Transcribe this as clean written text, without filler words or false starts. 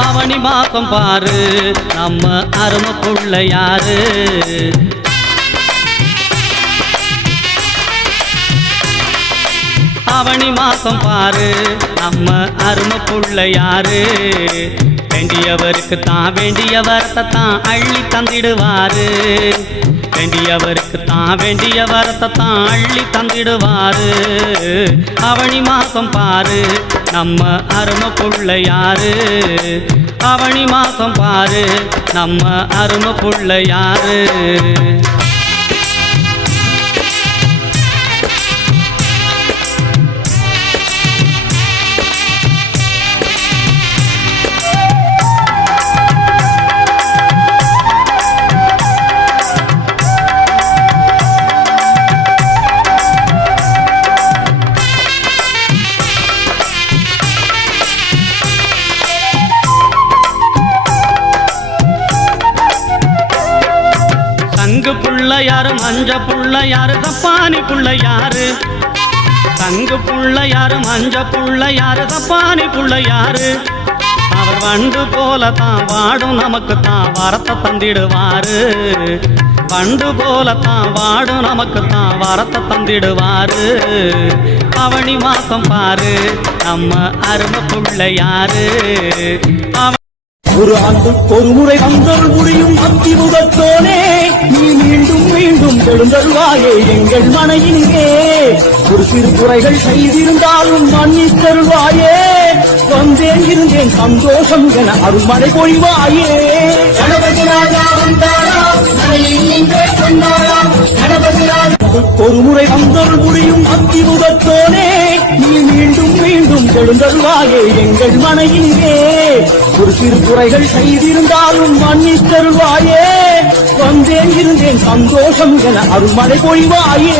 அவனி மாசம் பாரு நம்ம அருமை புள்ள யாரு அவனி மாசம் பாரு நம்ம அருமை புள்ள யாரு வேண்டியவருக்கு தான் வேண்டிய வரத்தை தான் அள்ளி தந்திடுவாரு வேண்டியவருக்கு தான் வேண்டிய வரத்தை தான் அள்ளி தந்திடுவாரு அவனி மாசம் பாரு நம்ம அருமை புள்ள யாரு அவனி மாசம் பாரு நம்ம அருமை புள்ள யாரு தங்கு புள்ள யாரு மஞ்ச புள்ள யாரு தப்பானி புள்ள யாரு தங்கு புள்ள யாரு மஞ்ச புள்ள யாரு தப்பானி புள்ள யாரு அவர் வண்டு போல தான் வாடும் நமக்கு தான் வரத்தை தந்திடுவாரு வண்டு போல தான் வாடும் நமக்கு தான் வரத்தை தந்திடுவாரு அவனி மாசம் பாரு நம்ம அருமை புள்ள யாரு ஒரு ஆண்டுக்கு ஒரு முறை வந்தருள் முடியும் அத்திமுகத்தோனே நீ மீண்டும் மீண்டும் எழுந்தருள்வாயே எங்கள் மனையிலே ஒரு சிறு குறைகள் செய்திருந்தாலும் மன்னித்தருள்வாயே வந்தேன் இருந்தேன் சந்தோஷம் என அருள்மழை பொழிவாயே ஒரு முறை வந்தருள் முடியும் அத்திமுகத்தோனே நீ மீண்டும் மீண்டும் எழுந்தருள்வாயே எங்கள் மனையிலே ஒரு சிறு குறைகள் செய்திருந்தாலும் மன்னித்தருள்வாயே வந்தேன் இருந்தேன் சந்தோஷம் என அருள்மழை பொழிவாயே